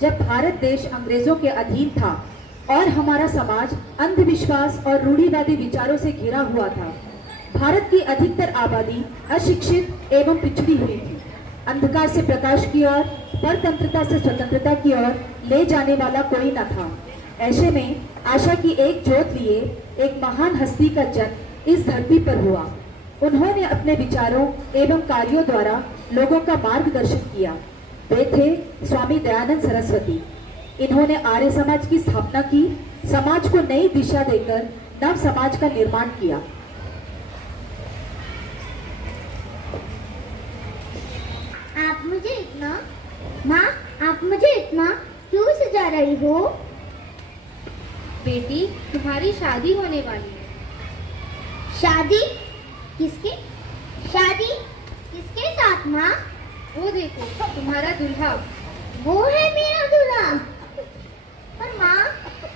जब भारत देश अंग्रेजों के अधीन था और हमारा समाज अंधविश्वास और रूढ़िवादी विचारों से घिरा हुआ था। भारत की अधिकतर आबादी अशिक्षित एवं पिछड़ी हुई थी। अंधकार से प्रकाश की ओर, परतंत्रता से स्वतंत्रता की ओर ले जाने वाला कोई न था। ऐसे में आशा की एक ज्योत लिए एक महान हस्ती का जन्म इस धरती पर हुआ। उन्होंने अपने विचारों एवं कार्यों द्वारा लोगों का मार्गदर्शन किया। वे थे स्वामी दयानंद सरस्वती। इन्होंने आर्य समाज की स्थापना की, समाज को नई दिशा देकर नव समाज का निर्माण किया। आप मुझे इतना क्यों सजा रही हो? बेटी, तुम्हारी शादी होने वाली है। शादी? शादी किसके साथ माँ? वो देखो, तुम्हारा दूल्हा। वो है मेरा दूल्हा। पर माँ,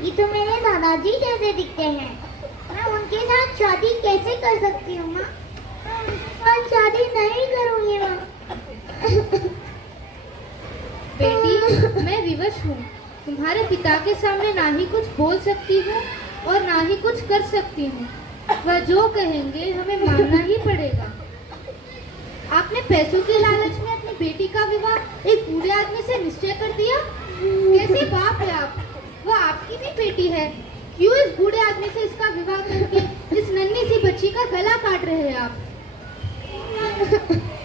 ये तो मेरे दादाजी जैसे दिखते हैं। मैं उनके साथ शादी कैसे कर सकती हूँ माँ? मैं उनके साथ शादी नहीं करूँगी माँ। बेटी, मैं विवश हूँ। तुम्हारे पिता के सामने ना ही कुछ बोल सकती हूँ और ना ही कुछ कर सकती हूँ। वह जो कहेंगे हमें मानना ही पड़ेगा। आपने पैसों के लालच में अपनी बेटी का विवाह एक बूढ़े आदमी से निश्चय कर दिया। कैसे बाप है आप? वह आपकी भी बेटी है। क्यों इस बूढ़े आदमी से इसका विवाह करके इस नन्ही सी बच्ची का गला काट रहे हैं आप?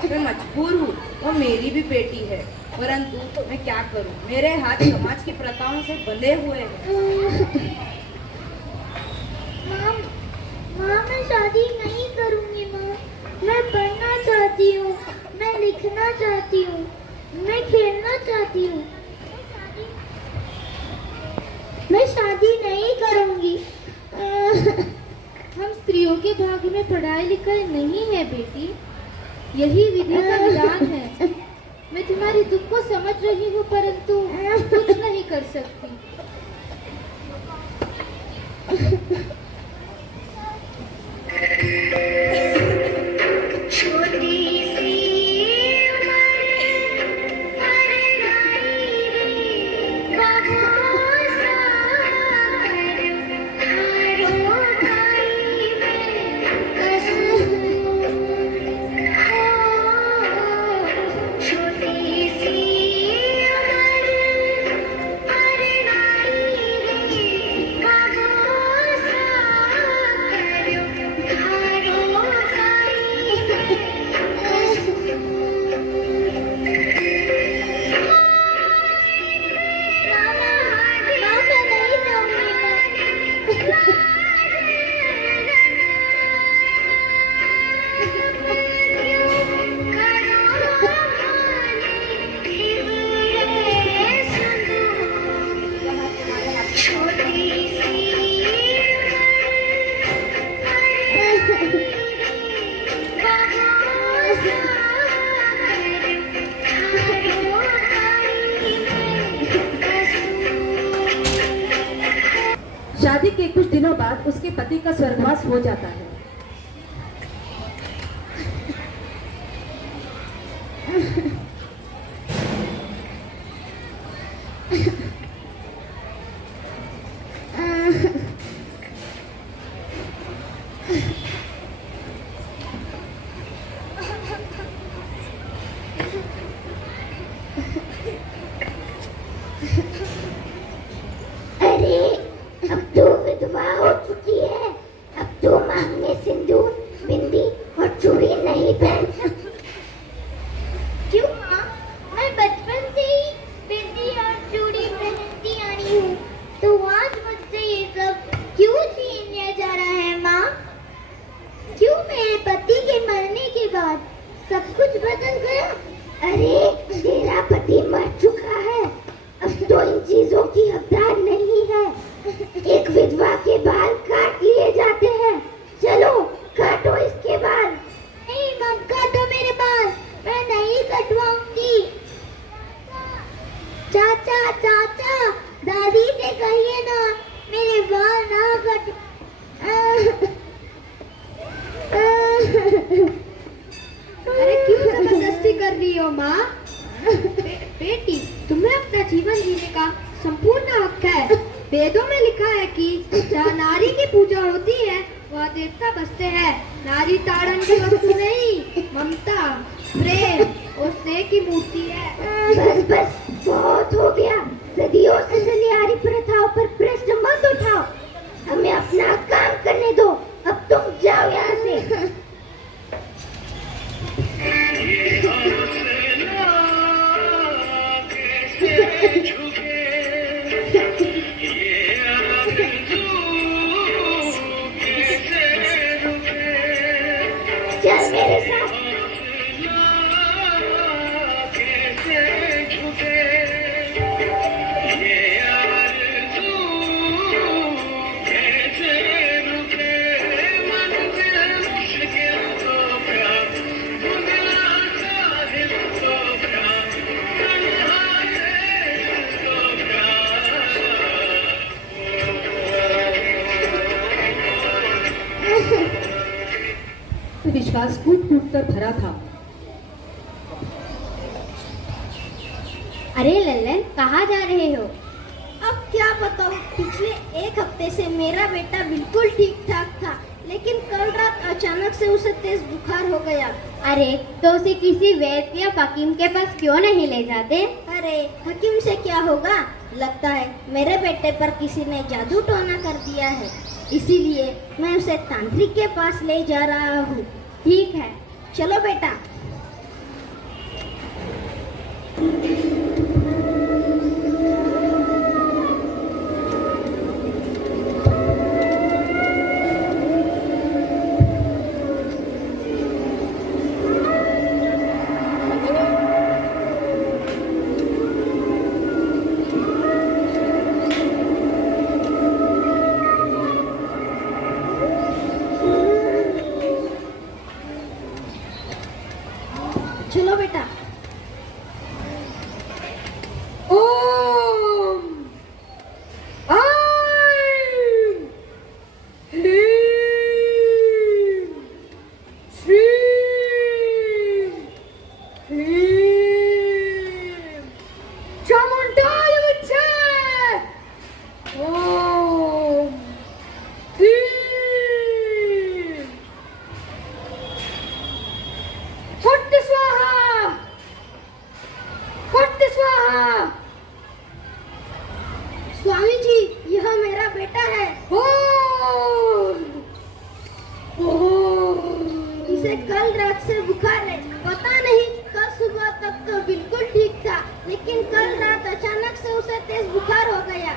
मैं मजबूर हूँ, वो मेरी भी बेटी है, परंतु मैं क्या करूँ? मेरे हाथ समाज की प्रथाओं से बंधे हुए हैं। माँ, मैं शादी नहीं करूँगी माँ। मैं पढ़ना चाहती हूँ, मैं लिखना चाहती हूँ, मैं खेलना चाहती हूँ। मैं शादी नहीं करूँगी। हम स्त्रियों के भाग्य में पढ़ाई लिखाई नहीं है बेटी, यही विधि का विधान है। मैं तुम्हारी दुख को समझ रही हूँ, परंतु कुछ नहीं कर सकती। शादी के कुछ दिनों बाद उसके पति का स्वर्गवास हो जाता है। अरे, अब तो विधवा हो चुकी है। अब तो मांग में सिंदूर, बिंदी और चूड़ी नहीं पहन सकती। क्यों माँ? मैं बचपन से ही बिंदी और चूड़ी पहनती आई हूँ, तो आज मुझसे ये सब क्यों छीन लिया जा रहा है माँ? क्यों मेरे पति के मरने के बाद सब कुछ बदल गया? अरे, तेरा पति मर चुका है, अब तो इन जीवन जीने का संपूर्ण हक है। वेदों में लिखा है कि जहाँ नारी की पूजा होती है वह देवता बसते हैं। नारी ताड़न की वस्तु नहीं, ममता, प्रेम और स्नेह की मूर्ति है। बस बस बहुत हो गया। सदियों से चली आ रही प्रथाओं पर प्रश्न मत उठाओ। हमें अपना काम करने दो। अब तुम जाओ यहाँ से। चल मेरे साथ। विश्वास कूट कूट कर भरा था। अरे लल्लन, कहाँ जा रहे हो? अब क्या बताऊँ, पिछले एक हफ्ते से मेरा बेटा बिल्कुल ठीक ठाक था, लेकिन कल रात अचानक से उसे तेज बुखार हो गया। अरे तो उसे किसी वैद्य या हकीम के पास क्यों नहीं ले जाते? अरे हकीम से क्या होगा? लगता है मेरे बेटे पर किसी ने जादू टोना कर दिया है, इसीलिए मैं उसे तांत्रिक के पास ले जा रहा हूँ। ठीक है, चलो बेटा। चलो बेटा। ओम ऐं ह्रीं श्रीं ह्रीं चामुण्डाय विद्महे। ओम ह्रीं फट् स्वाहा फट् स्वाहा। स्वामी जी, यह मेरा बेटा है। ओम ओम इसे कल रात से बुखार है। पता नहीं, कल सुबह तक तो बिल्कुल ठीक था, लेकिन कल रात अचानक से उसे तेज बुखार हो गया।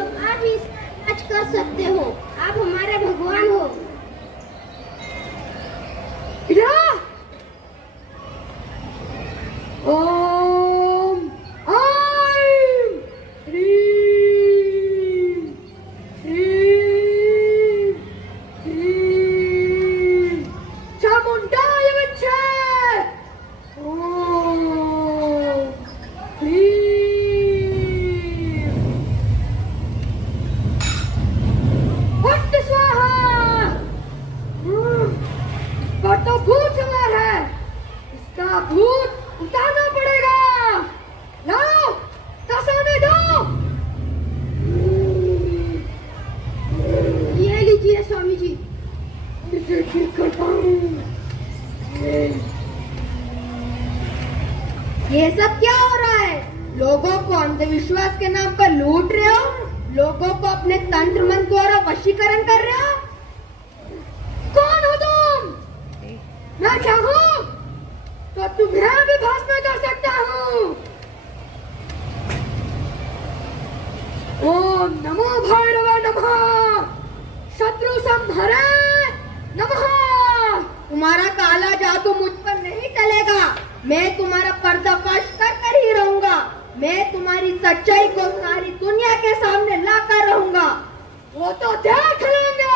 अब आप ही इसका इलाज कर सकते हो। आप हमारे भगवान हो। या ओम ऐं ह्रीं श्रीं ह्रीं चामुण्डाय विद्महे। ओम ह्रीं फट् स्वाहा। पर तो भूत सवार है, इसका भूत उतारना पड़ेगा। लाओ, तसाने दो। ये लीजिए स्वामी जी। इसे ठीक करता हूँ। ये सब क्या हो रहा है? लोगों को अंधविश्वास के नाम पर लूट रहे हो, लोगों को अपने तंत्र मंत्र द्वारा वशीकरण कर रहे हो। कौन हो तुम? मैं चाहूँ तो तुम्हें भी भस्म कर सकता हूँ। ओम नमो भैरव नमः, शत्रु संहरे नमः। तुम्हारा काला जादू मुझ पर नहीं चलेगा। मैं तुम्हारा पर्दाफाश कर कर ही रहूंगा। मैं तुम्हारी सच्चाई को सारी दुनिया के सामने लाकर रहूंगा। वो तो देख लेंगे।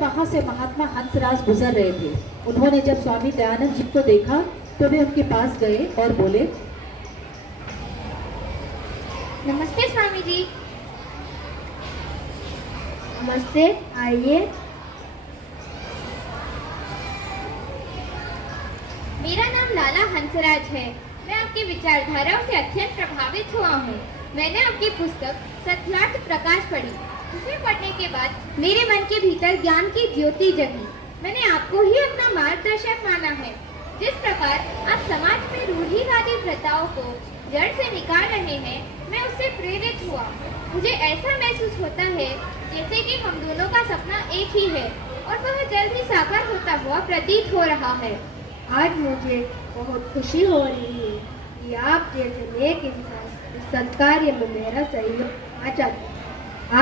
वहां से महात्मा हंसराज गुजर रहे थे। उन्होंने जब स्वामी दयानंद जी को देखा तो वे उनके पास गए और बोले, नमस्ते स्वामी जी। नमस्ते, आइए। मेरा नाम लाला हंसराज है। मैं आपकी विचारधाराओं से अत्यंत प्रभावित हुआ हूँ। मैंने आपकी पुस्तक सत्यार्थ प्रकाश पढ़ी। उसे पढ़ने के बाद मेरे मन के भीतर ज्ञान की ज्योति जगी। मैंने आपको ही अपना मार्गदर्शक माना है। जिस प्रकार आप समाज में रूढ़िवादी प्रथाओं को जड़ से निकाल रहे हैं, मैं उससे प्रेरित हुआ। मुझे ऐसा महसूस होता है जैसे कि हम दोनों का सपना एक ही है और वह जल्द ही साकार होता हुआ प्रतीत हो रहा है। आज मुझे बहुत खुशी हो रही है कि आप जैसे नेक इंसान इस सत्कार्य में मेरा सहयोग आ चाहते हैं।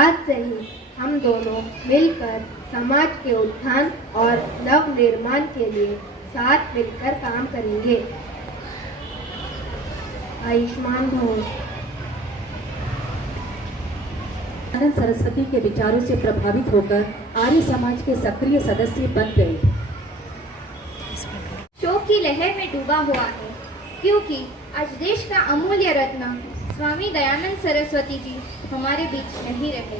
आज से ही हम दोनों मिलकर समाज के उत्थान और नव निर्माण के लिए साथ मिलकर काम करेंगे। आयुष्मान भव। आनंद सरस्वती के विचारों से प्रभावित होकर आर्य समाज के सक्रिय सदस्य बन गए। शोक की लहर में डूबा हुआ है क्योंकि आज देश का अमूल्य रत्न स्वामी दयानंद सरस्वती जी हमारे बीच नहीं रहे।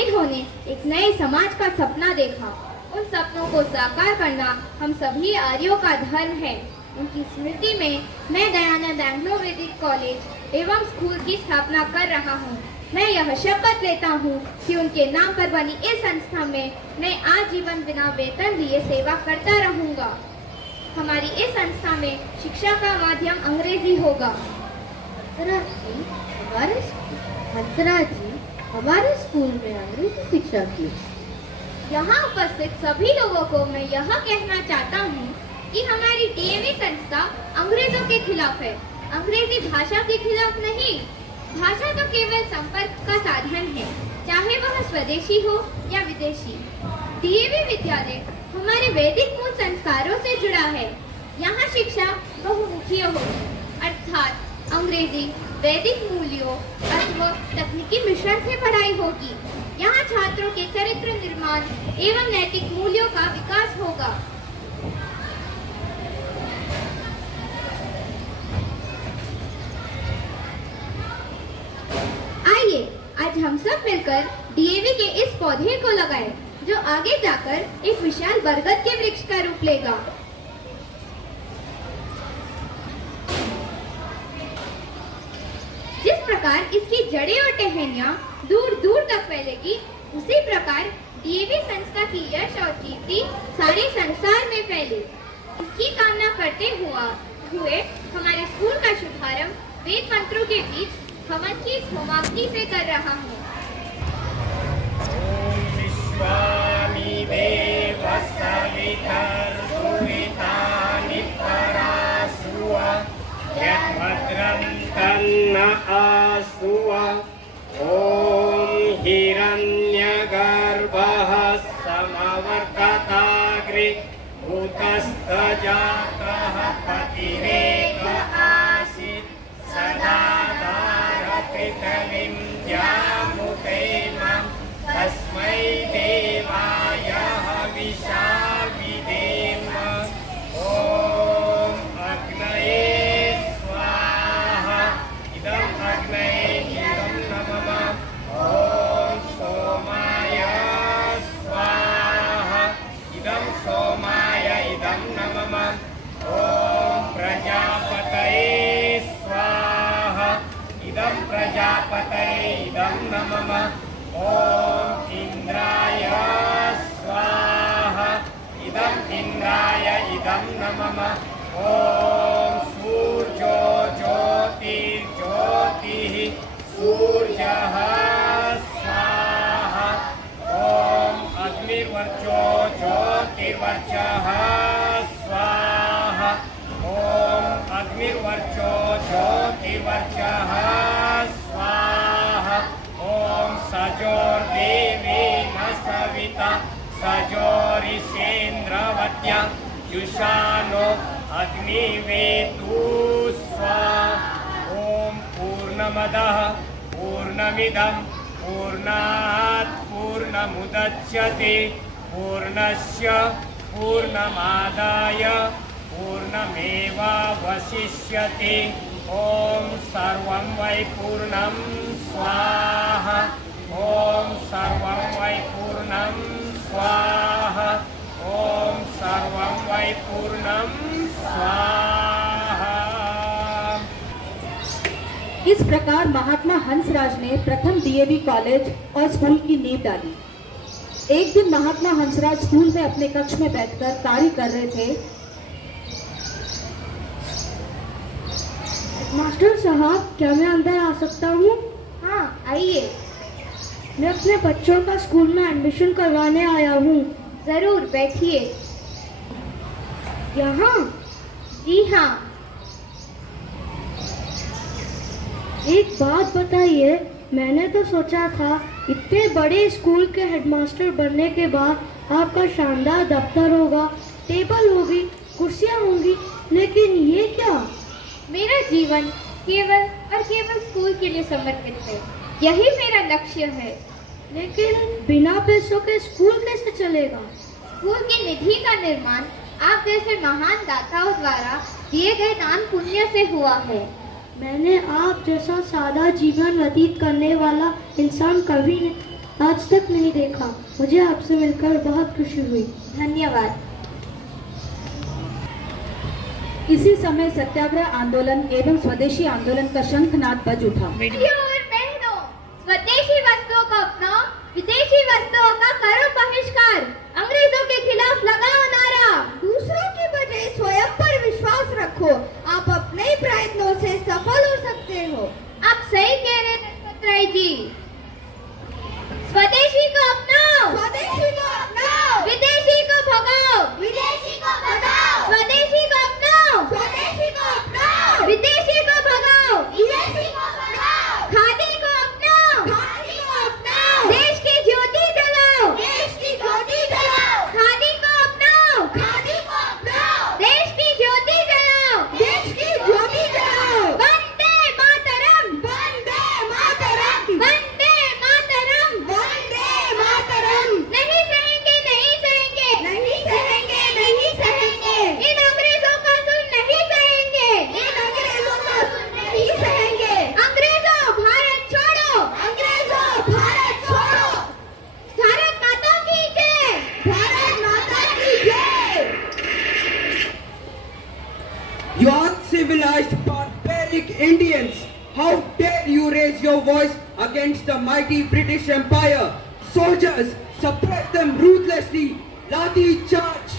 इन्होंने एक नए समाज का सपना देखा। उन सपनों को साकार करना हम सभी आर्यों का धर्म है। उनकी स्मृति में मैं दयानंद एंग्लो वैदिक कॉलेज एवं स्कूल की स्थापना कर रहा हूँ। मैं यह शपथ लेता हूँ कि उनके नाम पर बनी इस संस्था में मैं आजीवन बिना वेतन लिए सेवा करता रहूँगा। हमारी इस संस्था में शिक्षा का माध्यम अंग्रेजी होगा। हंसराज जी हमारे स्कूल में अंग्रेजी शिक्षा की। यहाँ उपस्थित सभी लोगों को मैं यह कहना चाहता हूँ कि हमारी डीएवी संस्था अंग्रेजों के खिलाफ है, अंग्रेजी भाषा के खिलाफ नहीं। भाषा तो केवल संपर्क का साधन है, चाहे वह स्वदेशी हो या विदेशी। डीएवी विद्यालय हमारे वैदिक मूल संस्कारों से जुड़ा है। यहाँ शिक्षा बहुमुखी होगी, अर्थात अंग्रेजी वैदिक मूल्यों अथवा तकनीकी मिश्रण से पढ़ाई होगी। यहाँ छात्रों के चरित्र निर्माण एवं नैतिक मूल्यों का विकास होगा। आइए आज हम सब मिलकर डीएवी के इस पौधे को लगाएं, जो आगे जाकर एक विशाल बरगद के वृक्ष का रूप लेगा। जिस प्रकार इसकी जड़ें और टहनियां दूर दूर तक फैलेगी, उसी प्रकार डीएवी संस्था की यश और कीर्ति सारे संसार में फैले। इसकी कामना करते हुए हमारे स्कूल का शुभारंभ वेद मंत्रों के बीच हवन की होमाग्नि से कर रहा हूँ। विश्वानि देवः सवितर्सुरितानि परासुवा यद्भद्रं तन्न आसुवा। ॐ हिरण्यगर्भः समवर्तताग्रे भूतस्तजातः पतिरेक आसीत् सदा पृथिवीं द्यामुपैमं तस्मै देवाय हविषा विधेम। ॐ अग्नये स्वाहा। इदम् अग्नये इदं नमः। ॐ सोमाय स्वाहा। इदं सोमाय इदं नमः। ॐ प्रजापतये स्वाहा। इदं प्रजापतये इदं नमः। ॐ इन्द्राय स्वाहा। इदं इन्द्राय इदं नमः। ॐ सूर्यो ज्योतिर्ज्योतिः सूर्यः स्वाहा। ॐ अग्निर्वर्चो ज्योतिर्वर्चः स्वाहा। ॐ अग्निर्वर्चो ज्योतिर्वर्चः स्वाहा। ॐ सजोर्देवेन सविता सजोरिषेन्द्रवत्या जुषानो अग्निवेतु स्वाहा। ॐ पूर्णमदः पूर्णमिदं पूर्णात् पूर्णमुदच्यते पूर्णस्य पूर्णमादाय पूर्णमेवावशिष्यते। ॐ सर्वं वै पूर्णं स्वाहा। ॐ सर्वं वै पूर्णं स्वाहा। ॐ सर्वं वै पूर्णं स्वाहा। इस प्रकार महात्मा हंसराज ने प्रथम डीएवी कॉलेज और स्कूल की नींव डाली। एक दिन महात्मा हंसराज स्कूल में अपने कक्ष में बैठकर कार्य कर रहे थे। मास्टर साहब, क्या मैं अंदर आ सकता हूँ? हाँ, आइए। मैं अपने बच्चों का स्कूल में एडमिशन करवाने आया हूँ। जरूर बैठिए। यहाँ? जी हाँ। एक बात बताइए, मैंने तो सोचा था इतने बड़े स्कूल के हेडमास्टर बनने के बाद आपका शानदार दफ्तर होगा, टेबल होगी, कुर्सियाँ होंगी, लेकिन ये क्या? मेरा जीवन केवल और केवल स्कूल के लिए समर्पित है। यही मेरा लक्ष्य है। लेकिन बिना पैसों के स्कूल कैसे चलेगा? स्कूल की निधि का निर्माण आप जैसे महान दाताओं द्वारा दिए गए दान पुण्य से हुआ है। मैंने आप जैसा सादा जीवन व्यतीत करने वाला इंसान कभी आज तक नहीं देखा। मुझे आपसे मिलकर बहुत खुशी हुई। धन्यवाद। इसी समय सत्याग्रह आंदोलन एवं स्वदेशी आंदोलन का शंखनाद बज उठा। भाइयों और बहनों, स्वदेशी वस्तुओं को अपनाओ, विदेशी वस्तुओं का करो बहिष्कार, अंग्रेजों के खिलाफ लगाओ नारा। दूसरों की बजाय स्वयं पर विश्वास रखो, आप अपने प्रयत्नों से सफल हो सकते हो। आप सही कह रहे हैं दशरथ राय जी। स्वदेशी को अपनाओ, स्वदेशी को अपनाओ, विदेशी को भगाओ, विदेशी को भगाओ, स्वदेशी को अपनाओ, स्वदेशी को अपनाओ, विदेशी को भगाओ, विदेशी को भगाओ, खादी को अपनाओ, खादी को अपनाओ, देश की ज्योति जलाओ, देश की ज्योति जलाओ, खादी को अपनाओ, खादी को अपनाओ, देश की ज्योति जलाओ, देश की ज्योति जलाओ। वंदे मातरम, वंदे मातरम, वंदे मातरम। वंदे मातरम। नहीं सहेंगे, नहीं सहेंगे, नहीं सहेंगे, नहीं सहेंगे, इन अंग्रेजों का जुल्म नहीं सहेंगे, इन अंग्रेजों का जुल्म नहीं सहेंगे। अंग्रेजों भारत छोड़ो, अंग्रेजों भारत छोड़ो, भारत माता की जय, भारत माता की जय। You uncivilized, barbaric Indians! How dare you raise your voice against the mighty British Empire? Soldiers, suppress them ruthlessly! Lathi charge!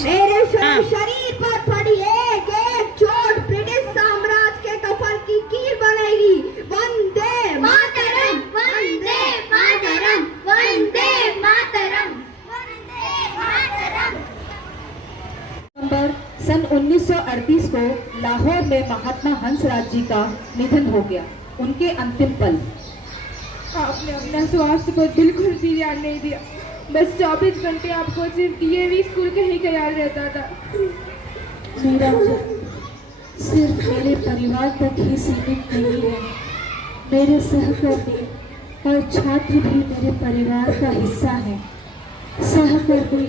मेरे शरीर पर पड़ी एक एक चोट ब्रिटिश साम्राज्य के कफन की कील बनेगी। वंदे मातरम, वंदे मातरम, वंदे मातरम, वंदे मातरम। नवंबर सन 1938 को लाहौर में महात्मा हंसराज जी का निधन हो गया। उनके अंतिम पल। आपने अपना स्वास्थ्य पर बिल्कुल भी ध्यान नहीं दिया। बस 24 घंटे आपको सिर्फ डीएवी स्कूल का ही ख्याल रहता था। मेरा सिर्फ मेरे परिवार तक ही सीमित नहीं है। मेरे सहकर्मी और छात्र भी मेरे परिवार का हिस्सा हैं। सहकर्मी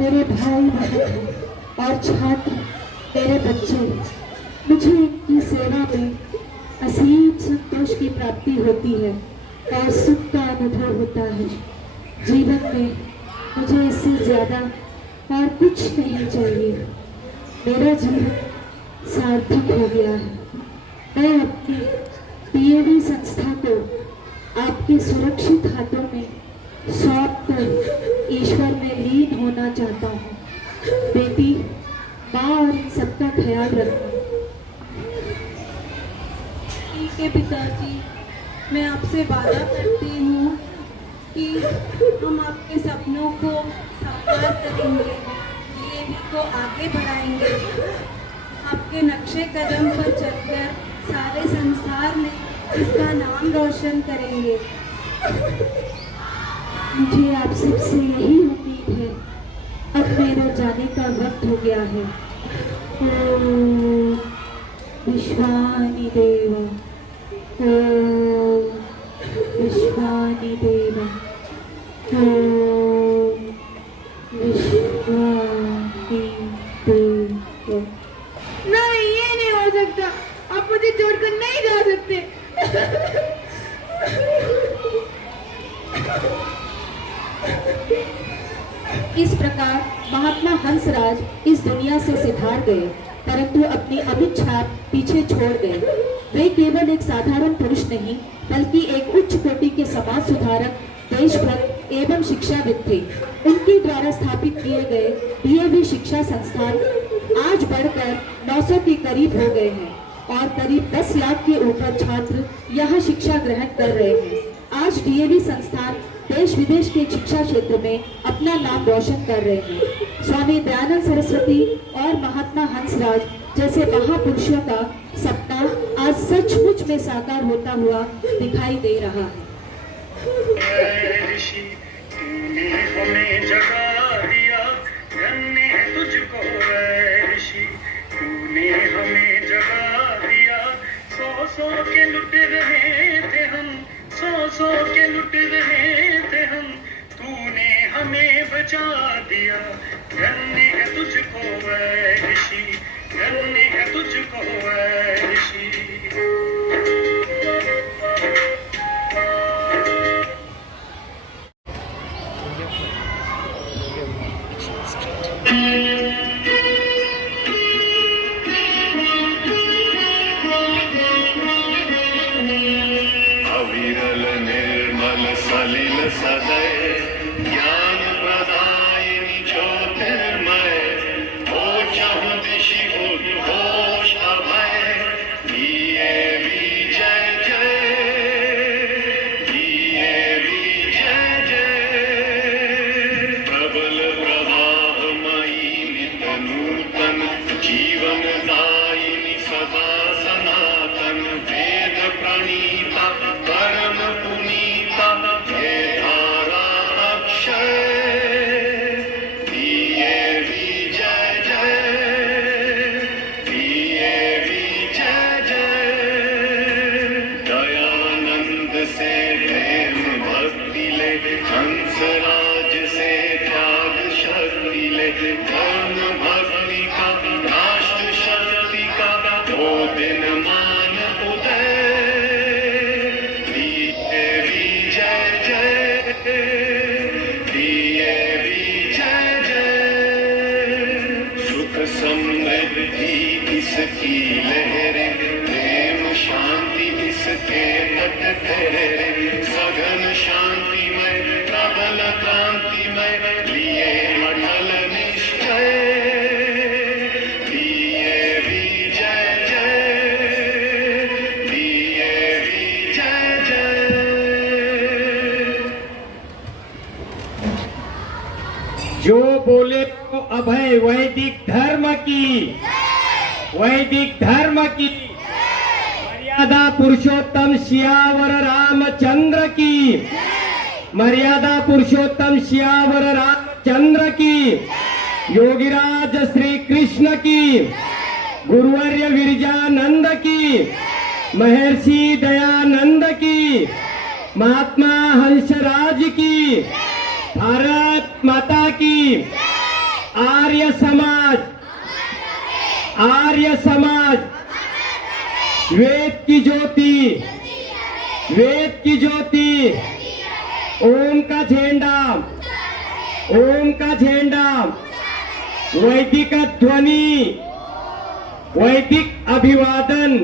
मेरे भाई बहन हैं और छात्र मेरे बच्चे। मुझे इनकी सेवा में असीम संतोष की प्राप्ति होती है और सुख का अनुभव होता है। जीवन में मुझे इससे ज्यादा और कुछ नहीं चाहिए। मेरा जीवन सार्थक हो गया है। मैं अपनी डीएवी संस्था को आपके सुरक्षित हाथों में सौंप कर ईश्वर में लीन होना चाहता हूँ। बेटी, माँ और इन सबका ख्याल रखना। ठीक है पिताजी, मैं आपसे वादा करती हूँ कि हम आपके सपनों को साकार करेंगे, डीएवी को आगे बढ़ाएंगे। आपके नक्शे कदम पर चलकर सारे संसार में इसका नाम रोशन करेंगे। मुझे आप सबसे यही उम्मीद है। अब मेरे जाने का वक्त हो गया है। ओम विश्वानि देवा, ओम विश्वानि देवा, ओम विश्वानि देवा। नहीं, ये नहीं हो सकता। आप मुझे छोड़कर नहीं जा सकते। इस प्रकार महात्मा हंसराज इस दुनिया से सिधार गए, परंतु अपनी अमिट छाप पीछे छोड़ गए। वे केवल एक साधारण पुरुष नहीं, बल्कि एक उच्च कोटि के समाज सुधारक, देशभक्त एवं शिक्षाविद थे। उनके द्वारा स्थापित किए गए डीएवी शिक्षा संस्थान आज बढ़कर 900 के करीब हो गए हैं और करीब 10 लाख के ऊपर छात्र यहाँ शिक्षा ग्रहण कर रहे हैं। आज डीएवी संस्थान देश विदेश के शिक्षा क्षेत्र में अपना नाम रोशन कर रहे हैं। स्वामी दयानंद सरस्वती और महात्मा हंसराज जैसे महापुरुषों का सपना आज सचमुच में साकार होता हुआ दिखाई दे रहा है। ऋषि तूने हमें जगा दिया, धन्य है तुझको ऋषि तूने हमें जगा दिया। 100 के लुट रहे थे हम, 100 के लुट रहे थे हम, तूने हमें बचा दिया। धन्य है तुझको ऋषि, धन्य है तुझको ऋषि। अविरल निर्मल सलिल सदय, ज्ञान प्रदायिनी ज्योतिर्मय, हो चहुँ दिशि उद्घोष अभय, डीएवी जय जय, डीएवी जय जय। प्रबल प्रवाहमयी नित नूतन, जीवन दायिनी सदा सनातन, वेद प्रणीता परम पुनीता, ये धारा अक्षय, डीएवी जय जय, डीएवी जय जय। दयानंद से प्रेम भक्ति ले, हंसराज से त्याग शक्ति ले, धर्म भक्ति का राष्ट्र शक्ति का दो दिन मान उदय, डीएवी जय जय, डीएवी जय जय। सुख समृद्धि इसकी लहरें, प्रेम शांति इसके तट ठहरे, सघन शांतिमय प्रबल कांतिमय, लिए अटल निश्चय, डीएवी जय जय, डीएवी जय जय। जो बोले तो अभय वैदिक धर्म की, वैदिक धर्म की, मर्यादा पुरुषोत्तम सियावर रामचंद्र की, मर्यादा पुरुषोत्तम सियावर रामचंद्र की, योगीराज श्री कृष्ण की, गुरुवर्य विरजानंद की, महर्षि दयानंद की, महात्मा हंसराज की, भारत माता की, आर्य समाज, आर्य समाज, वेद की ज्योति, वेद की ज्योति, ओम का झंडा, ओम का झंडा, वैदिक ध्वनि, वैदिक अभिवादन।